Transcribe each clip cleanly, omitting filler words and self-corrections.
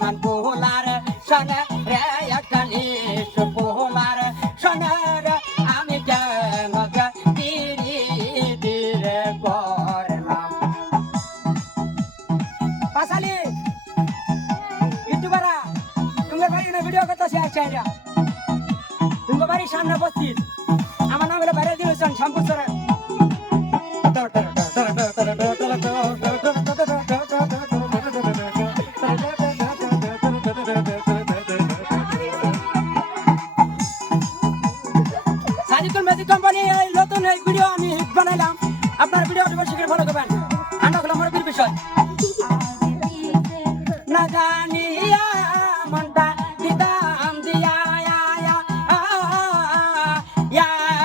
man polar sana re yakani polar sana re ami janaga diri dire korlam pasali ইউটিউবাররা তোমার বাড়ি না video করতে share চাইরা তোমার বাড়ির সামনে উপস্থিত আমার নাম হলো বাইরে দিয়েছেন Shyampur sir Sajidul magic company এই নতুন এই ভিডিও আমি হিট বানাইলাম আপনার ভিডিওটি বেশি করে ফলো করবেন আন্ডা হলো আমার বিষয় না জানিয়া মনটা দিতাম দিয়া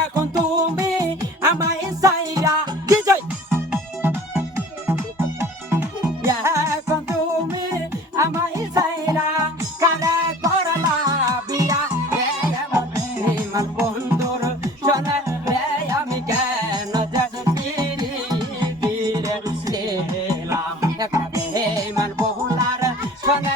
এখন তুমি আমায় সাইরা বিজয় এখন তুমি আমায় সাইরা কারা করলা বিয়া আমার বন্ধুর শোনা আমি কেন ধীরে ধীরে মান বহুলার শোনা